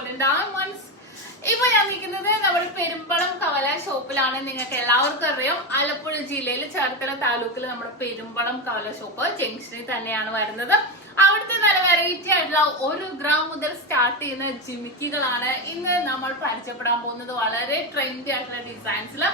golden diamonds. ഇപ്പൊ ഞാൻ നിൽക്കുന്നത് നമ്മുടെ പെരുമ്പളം കവലയ ഷോപ്പിലാണ്. നിങ്ങൾക്ക് എല്ലാവർക്കും അറിയാം, ആലപ്പുഴ ജില്ലയിൽ ചേർത്തല താലൂക്കിൽ നമ്മുടെ പെരുമ്പളം കവലയ ഷോപ്പ് ജംഗ്ഷനിൽ തന്നെയാണ് വരുന്നത്. അവിടുത്തെ നല്ല വെറൈറ്റി ആയിട്ടുള്ള 1 ഗ്രാം മുതൽ സ്റ്റാർട്ട് ചെയ്യുന്ന ജിമിക്കികളാണ് ഇന്ന് നമ്മൾ പരിചയപ്പെടാൻ പോകുന്നത്. വളരെ ട്രെൻഡി ആയിട്ടുള്ള ഡിസൈൻസിൽ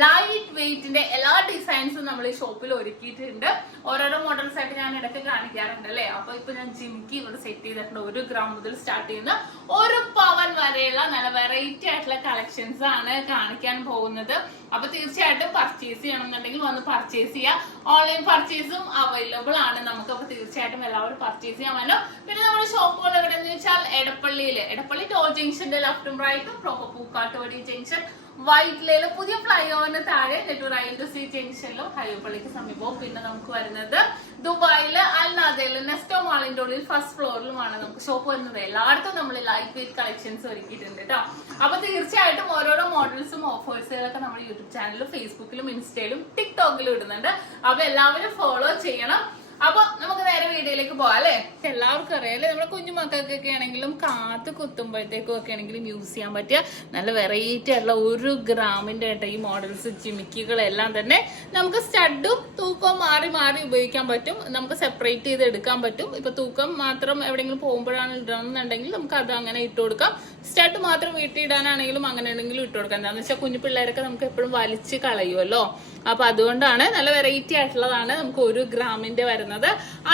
ലൈറ്റ് വെയിറ്റിന്റെ എല്ലാ ഡിസൈൻസും നമ്മൾ ഈ ഷോപ്പിൽ ഒരുക്കിയിട്ടുണ്ട്. ഓരോരോ മോഡൽസ് ആയിട്ട് ഞാൻ ഇടയ്ക്ക് കാണിക്കാറുണ്ട് അല്ലെ. അപ്പൊ ഇപ്പൊ ഞാൻ ജിമിക്കി ഇവിടെ സെറ്റ് ചെയ്തിട്ടുണ്ട്. 1 ഗ്രാം മുതൽ സ്റ്റാർട്ട് ചെയ്യുന്ന 1 പവൻ വരെയുള്ള നല്ല വെറൈറ്റി ആയിട്ടുള്ള കളക്ഷൻസ് ആണ് കാണിക്കാൻ പോകുന്നത്. അപ്പൊ തീർച്ചയായിട്ടും പർച്ചേസ് ചെയ്യണമെന്നുണ്ടെങ്കിൽ വന്ന് പർച്ചേസ് ചെയ്യാം. ഓൺലൈൻ പർച്ചേസും അവൈലബിൾ ആണ് നമുക്ക്. അപ്പൊ തീർച്ചയായിട്ടും എല്ലാവരും പർച്ചേസ് ചെയ്യാമല്ലോ. പിന്നെ നമ്മുടെ ഷോപ്പുകൾ എവിടെയെന്ന് വെച്ചാൽ എടപ്പള്ളി ടോൾ ജംഗ്ഷന്റെ ലെഫ്റ്റും റൈറ്റും, പ്രോപ്പർ പൂക്കാട്ടുപടി ജംഗ്ഷൻ, വൈറ്റ്ലയില് പുതിയ ഫ്ലൈ ഓവറിന് താഴെ നെട്ടൂർ റെയിൽവേ ജംഗ്ഷനിലും ഹൈവേപ്പള്ളിക്ക് സമീപവും. പിന്നെ നമുക്ക് വരുന്നത് ദുബായില് അൽനാദയില് നെസ്റ്റോ മാളിന്റെ ഉള്ളിൽ ഫസ്റ്റ് ഫ്ലോറിലുമാണ് നമുക്ക് ഷോപ്പ് വരുന്നത്. എല്ലായിടത്തും നമ്മൾ ലൈറ്റ് വെയിറ്റ് കളക്ഷൻസ് ഒരുക്കിയിട്ടുണ്ട് കേട്ടോ. അപ്പൊ തീർച്ചയായിട്ടും ഓരോരോ മോഡൽസും ഓഫേഴ്സുകളൊക്കെ നമ്മുടെ യൂട്യൂബ് ചാനലിലും ഫേസ്ബുക്കിലും ഇൻസ്റ്റയിലും ടിക്ടോക്കിലും ഇടുന്നുണ്ട്. അപ്പൊ എല്ലാവരും ഫോളോ ചെയ്യണം. അപ്പൊ നമുക്ക് നേരെ വീഡിയോയിലേക്ക് പോവാം അല്ലെ. എല്ലാവർക്കും അറിയാം നമ്മുടെ കുഞ്ഞു മക്കൾക്കൊക്കെ ആണെങ്കിലും കാത്ത് കുത്തുമ്പോഴത്തേക്കും ഒക്കെ ആണെങ്കിലും യൂസ് ചെയ്യാൻ പറ്റിയ നല്ല വെറൈറ്റി ആയിട്ടുള്ള 1 ഗ്രാമിന്റെ ആയിട്ട് ഈ മോഡൽസ് ജിമിക്കികളെല്ലാം തന്നെ നമുക്ക് സ്റ്റഡും തൂക്കവും മാറി മാറി ഉപയോഗിക്കാൻ പറ്റും. നമുക്ക് സെപ്പറേറ്റ് ചെയ്ത് എടുക്കാൻ പറ്റും. ഇപ്പൊ തൂക്കം മാത്രം എവിടെയെങ്കിലും പോകുമ്പോഴാണ് ഇടണമെന്നുണ്ടെങ്കിൽ നമുക്ക് അത് അങ്ങനെ ഇട്ട് കൊടുക്കാം. സ്റ്റഡ് മാത്രം വീട്ടിൽ ഇടാനാണെങ്കിലും അങ്ങനെ ഉണ്ടെങ്കിലും ഇട്ട് കൊടുക്കാം. എന്താണെന്ന് വെച്ചാൽ കുഞ്ഞു പിള്ളേരൊക്കെ നമുക്ക് എപ്പോഴും വലിച്ച് കളയുമല്ലോ. അപ്പൊ അതുകൊണ്ടാണ് നല്ല വെറൈറ്റി ആയിട്ടുള്ളതാണ് നമുക്ക് 1 ഗ്രാമിന്റെ വരുന്നത്.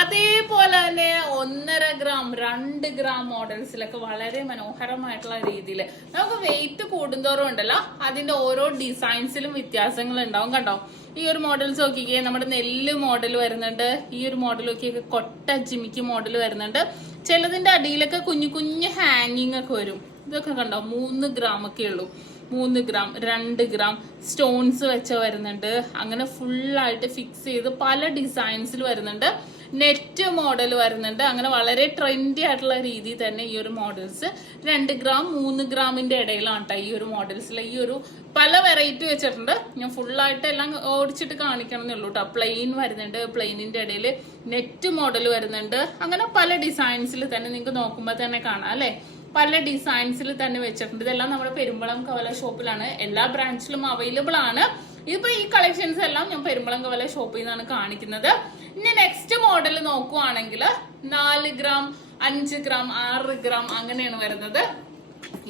അതേപോലെ തന്നെ 1.5 ഗ്രാം 2 ഗ്രാം മോഡൽസിലൊക്കെ വളരെ മനോഹരമായിട്ടുള്ള രീതിയിൽ നമുക്ക് വെയിറ്റ് കൂടുന്തോറും ഉണ്ടല്ലോ അതിന്റെ ഓരോ ഡിസൈൻസിലും വ്യത്യാസങ്ങൾ ഉണ്ടാവും. കണ്ടോ, ഈ ഒരു മോഡൽസ് നോക്കിക്കേ, നമ്മുടെ നെല്ല് മോഡൽ വരുന്നുണ്ട്. ഈ ഒരു മോഡൽ നോക്കിയൊക്കെ കൊട്ട ജിമിക്ക് മോഡൽ വരുന്നുണ്ട്. ചിലതിന്റെ അടിയിലൊക്കെ കുഞ്ഞു കുഞ്ഞു ഹാങ്ങിങ് ഒക്കെ വരും. ഇതൊക്കെ കണ്ടോ 3 ഗ്രാം ഒക്കെ ഉള്ളൂ. 3 ഗ്രാം 2 ഗ്രാം സ്റ്റോൺസ് വെച്ച വരുന്നുണ്ട്. അങ്ങനെ ഫുള്ളായിട്ട് ഫിക്സ് ചെയ്ത് പല ഡിസൈൻസിൽ വരുന്നുണ്ട്. നെറ്റ് മോഡൽ വരുന്നുണ്ട്. അങ്ങനെ വളരെ ട്രെൻഡി ആയിട്ടുള്ള രീതിയിൽ തന്നെ ഈ ഒരു മോഡൽസ് 2 ഗ്രാം 3 ഗ്രാമിന്റെ ഇടയിലാണ് കേട്ടോ ഈ ഒരു മോഡൽസിൽ ഈ ഒരു പല വെറൈറ്റി വെച്ചിട്ടുണ്ട്. ഞാൻ ഫുള്ളായിട്ട് എല്ലാം ഓടിച്ചിട്ട് കാണിക്കണം എന്നുള്ളൂ കേട്ടോ. പ്ലെയിൻ വരുന്നുണ്ട്, പ്ലെയിനിന്റെ ഇടയിൽ നെറ്റ് മോഡൽ വരുന്നുണ്ട്. അങ്ങനെ പല ഡിസൈൻസിൽ തന്നെ നിങ്ങൾക്ക് നോക്കുമ്പോൾ തന്നെ കാണാം അല്ലെ. പല ഡിസൈൻസിൽ തന്നെ വെച്ചിട്ടുണ്ട്. ഇതെല്ലാം നമ്മുടെ പെരുമ്പളം കവല ഷോപ്പിലാണ്. എല്ലാ ബ്രാഞ്ചിലും അവൈലബിൾ ആണ്. ഇപ്പൊ ഈ കളക്ഷൻസ് എല്ലാം ഞാൻ പെരുമ്പളം കവല ഷോപ്പിൽ നിന്നാണ് കാണിക്കുന്നത്. ഇനി നെക്സ്റ്റ് മോഡൽ നോക്കുവാണെങ്കിൽ 4 ഗ്രാം 5 ഗ്രാം 6 ഗ്രാം അങ്ങനെയാണ് വരുന്നത്.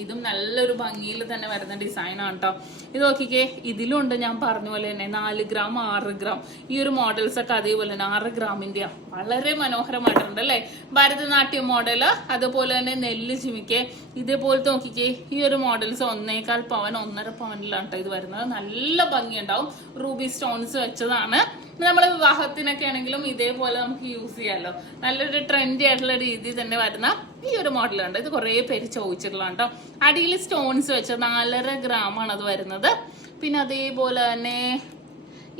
ഇതും നല്ലൊരു ഭംഗിയിൽ തന്നെ വരുന്ന ഡിസൈൻ ആണ് കേട്ടോ. ഇത് നോക്കിക്കേ, ഇതിലും ഉണ്ട് ഞാൻ പറഞ്ഞ പോലെ തന്നെ 4 ഗ്രാം 6 ഗ്രാം ഈ ഒരു മോഡൽസ് ഒക്കെ അതേപോലെ തന്നെ 6 ഗ്രാമിന്റെ വളരെ മനോഹരമായിട്ടുണ്ട് അല്ലെ. ഭരതനാട്യം മോഡല്, അതുപോലെ തന്നെ നെല്ല് ജിമിക്ക്, ഇതേപോലത്തെ നോക്കിക്കേ ഈ ഒരു മോഡൽസ് 1.25 പവൻ 1.5 പവനിലാണ് കേട്ടോ ഇത് വരുന്നത്. നല്ല ഭംഗിയുണ്ടാവും. റൂബി സ്റ്റോൺസ് വെച്ചതാണ്. നമ്മളെ വിവാഹത്തിനൊക്കെ ആണെങ്കിലും ഇതേപോലെ നമുക്ക് യൂസ് ചെയ്യാമല്ലോ. നല്ലൊരു ട്രെൻഡി ആയിട്ടുള്ള രീതിയിൽ തന്നെ വരുന്ന ഈ ഒരു മോഡലുണ്ട്. ഇത് കുറെ പേര് ചോദിച്ചിട്ടുള്ള കേട്ടോ. അടിയിൽ സ്റ്റോൺസ് വെച്ച 4.5 ഗ്രാം ആണ് അത് വരുന്നത്. പിന്നെ അതേപോലെ തന്നെ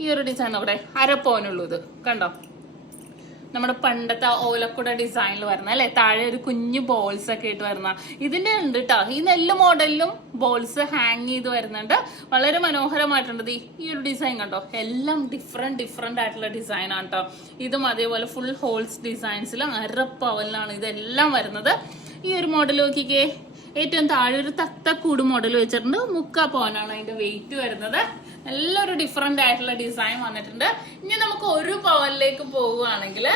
ഈ ഒരു ഡിസൈൻ അവിടെ 1/2 പവനുള്ളൂ. ഇത് കണ്ടോ, നമ്മുടെ പണ്ടത്തെ ഓലക്കുട ഡിസൈനിൽ വരുന്ന അല്ലെ. താഴെ ഒരു കുഞ്ഞു ബോൾസ് ഒക്കെ ആയിട്ട് വരുന്ന ഇതിന്റെ ഉണ്ട് കേട്ടോ. ഈ നെല്ല് മോഡലിലും ബോൾസ് ഹാങ് ചെയ്ത് വരുന്നുണ്ട്. വളരെ മനോഹരമായിട്ടുണ്ട്. ഈ ഒരു ഡിസൈൻ കണ്ടോ, എല്ലാം ഡിഫറെന്റ് ആയിട്ടുള്ള ഡിസൈൻ ആണ് കേട്ടോ. ഇതും അതേപോലെ ഫുൾ ഹോൾസ് ഡിസൈൻസിൽ 1/2 പവനിലാണ് ഇതെല്ലാം വരുന്നത്. ഈ ഒരു മോഡൽ നോക്കിക്കേ, ഏറ്റവും താഴെ ഒരു തത്തക്കൂട് മോഡൽ വെച്ചിട്ടുണ്ട്. 3/4 പവനാണ് അതിന്റെ വെയിറ്റ് വരുന്നത്. നല്ലൊരു ഡിഫറെന്റ് ആയിട്ടുള്ള ഡിസൈൻ വന്നിട്ടുണ്ട്. ഇനി നമുക്ക് 1 പവനിലേക്ക് പോവുകയാണെങ്കിൽ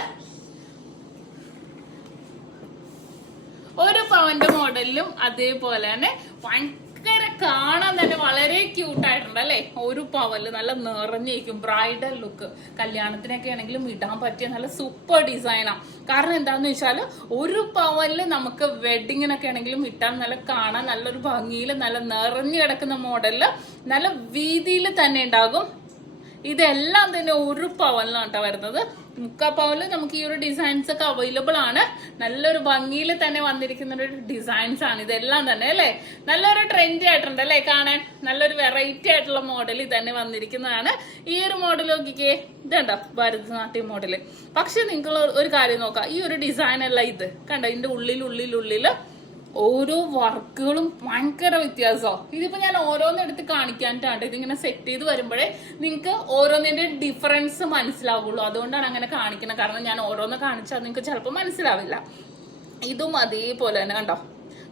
1 പവന്റെ മോഡലിലും അതേപോലെ തന്നെ ഭയങ്കര കാണാൻ തന്നെ വളരെ ക്യൂട്ടായിട്ടുണ്ട് അല്ലെ. 1 പവനില് നല്ല നിറഞ്ഞിരിക്കും. ബ്രൈഡൽ ലുക്ക്, കല്യാണത്തിനൊക്കെ ആണെങ്കിലും ഇടാൻ പറ്റിയ നല്ല സൂപ്പർ ഡിസൈനാണ്. കാരണം എന്താന്ന് വെച്ചാല് 1 പവനില് നമുക്ക് വെഡിങ്ങിനൊക്കെ ആണെങ്കിലും ഇട്ടാൻ നല്ല കാണാൻ നല്ലൊരു ഭംഗിയിൽ നല്ല നിറഞ്ഞു കിടക്കുന്ന മോഡലില് നല്ല വീതിയിൽ തന്നെ ഉണ്ടാകും. ഇതെല്ലാം തന്നെ 1 പവനിലാണ് കേട്ടോ വരുന്നത്. 3/4 പവനിൽ നമുക്ക് ഈ ഒരു ഡിസൈൻസ് ഒക്കെ അവൈലബിൾ ആണ്. നല്ലൊരു ഭംഗിയിൽ തന്നെ വന്നിരിക്കുന്ന ഒരു ഡിസൈൻസ് ആണ് ഇതെല്ലാം തന്നെ അല്ലെ. നല്ലൊരു ട്രെൻഡി ആയിട്ടുണ്ട് അല്ലെ കാണാൻ. നല്ലൊരു വെറൈറ്റി ആയിട്ടുള്ള മോഡൽ തന്നെ വന്നിരിക്കുന്നതാണ്. ഈ ഒരു മോഡൽ നോക്കിക്കേ, ഇതുണ്ടോ ഭരതനാട്യം മോഡല്. പക്ഷെ നിങ്ങൾ ഒരു കാര്യം നോക്കാം, ഈ ഒരു ഡിസൈൻ അല്ല ഇത് കണ്ടോ. ഇതിന്റെ ഉള്ളില് ഓരോ വർക്കുകളും ഭയങ്കര വ്യത്യാസമോ. ഇതിപ്പോ ഞാൻ ഓരോന്നെടുത്ത് കാണിക്കാനായിട്ട് ഇതിങ്ങനെ സെറ്റ് ചെയ്ത് വരുമ്പോഴേ നിങ്ങൾക്ക് ഓരോന്നിന്റെ ഡിഫറൻസ് മനസ്സിലാവുള്ളൂ. അതുകൊണ്ടാണ് അങ്ങനെ കാണിക്കുന്നത്. കാരണം ഞാൻ ഓരോന്ന് കാണിച്ചാൽ നിങ്ങൾക്ക് ചിലപ്പോൾ മനസ്സിലാവില്ല. ഇതും അതേപോലെ തന്നെ കണ്ടോ,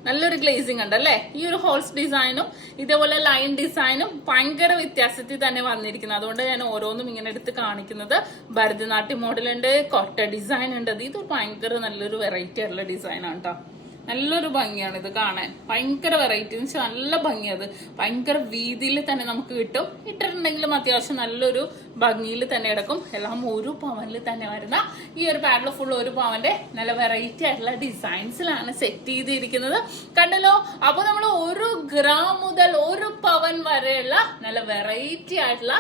നല്ലൊരു ഗ്ലേസിംഗ് ഉണ്ട് അല്ലേ. ഈ ഒരു ഹോൾസ് ഡിസൈനും ഇതേപോലെ ലൈൻ ഡിസൈനും ഭയങ്കര വ്യത്യാസത്തിൽ തന്നെ വന്നിരിക്കുന്നത്. അതുകൊണ്ട് ഞാൻ ഓരോന്നും ഇങ്ങനെ എടുത്ത് കാണിക്കുന്നത്. ഭരതനാട്യം മോഡൽ ഉണ്ട്, കൊട്ട ഡിസൈൻ ഉണ്ട്. ഇത് ഭയങ്കര നല്ലൊരു വെറൈറ്റി ആയിട്ടുള്ള ഡിസൈനാണ് കേട്ടോ. നല്ലൊരു ഭംഗിയാണ് ഇത് കാണാൻ. ഭയങ്കര വെറൈറ്റി എന്ന് വെച്ചാൽ നല്ല ഭംഗിയത്. ഭയങ്കര വീതിയിൽ തന്നെ നമുക്ക് കിട്ടും. ഇട്ടിട്ടുണ്ടെങ്കിലും അത്യാവശ്യം നല്ലൊരു ഭംഗിയിൽ തന്നെ എടുക്കും. എല്ലാം 1 പവനിൽ തന്നെ വരുന്ന ഈ ഒരു പാഡിൽ ഫുൾ 1 പവന്റെ നല്ല വെറൈറ്റി ആയിട്ടുള്ള ഡിസൈൻസിലാണ് സെറ്റ് ചെയ്തിരിക്കുന്നത്. കണ്ടല്ലോ. അപ്പൊ നമ്മൾ 1 ഗ്രാം മുതൽ 1 പവൻ വരെയുള്ള നല്ല വെറൈറ്റി ആയിട്ടുള്ള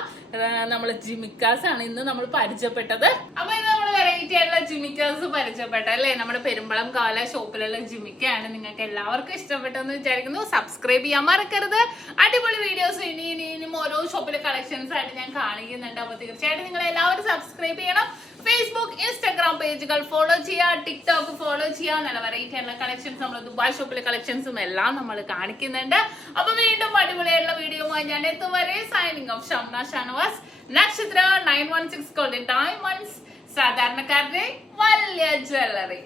നമ്മള് ജിമിക്കാസ് ആണ് ഇന്ന് നമ്മൾ പരിചയപ്പെട്ടത്. അപ്പൊ ഇന്ന് നമ്മൾ വെറൈറ്റി ആയിട്ടുള്ള ജിമിക്കാസ് പരിചയപ്പെട്ട അല്ലേ. നമ്മുടെ പെരുമ്പളം കവല ഷോപ്പിലുള്ള ജിമിക്കയാണ്. നിങ്ങൾക്ക് എല്ലാവർക്കും ഇഷ്ടപ്പെട്ടെന്ന് വിചാരിക്കുന്നു. സബ്സ്ക്രൈബ് ചെയ്യാൻ മറക്കരുത്. അടിപൊളി വീഡിയോസ് ഇനിയും ഓരോ ഷോപ്പിലെ കളക്ഷൻസ് ആയിട്ട് ഞാൻ കാണിക്കുന്നുണ്ട്. അപ്പൊ തീർച്ചയായിട്ടും നിങ്ങൾ എല്ലാവരും സബ്സ്ക്രൈബ് ചെയ്യണം. ഫേസ്ബുക്ക്, ഇൻസ്റ്റാഗ്രാം പേജുകൾ ഫോളോ ചെയ്യുക, ടിക്ടോക്ക് ഫോളോ ചെയ്യുക. നല്ല വെറൈറ്റി ആയിട്ടുള്ള കളക്ഷൻസ്, നമ്മൾ ദുബായ് ഷോപ്പിലെ കളക്ഷൻസും എല്ലാം നമ്മൾ കാണിക്കുന്നുണ്ട്. അപ്പൊ വീണ്ടും അടിപൊളിയായിട്ടുള്ള വീഡിയോയുമായി ഞാൻ എത്തും വരെ സൈനിങ് ഓഫ് ഷംന ഷാനവാസ്. നക്ഷത്ര 916 ഗോൾഡൻ ഡയമണ്ട്സ്, സാധാരണക്കാരുടെ വലിയ ജ്വല്ലറി.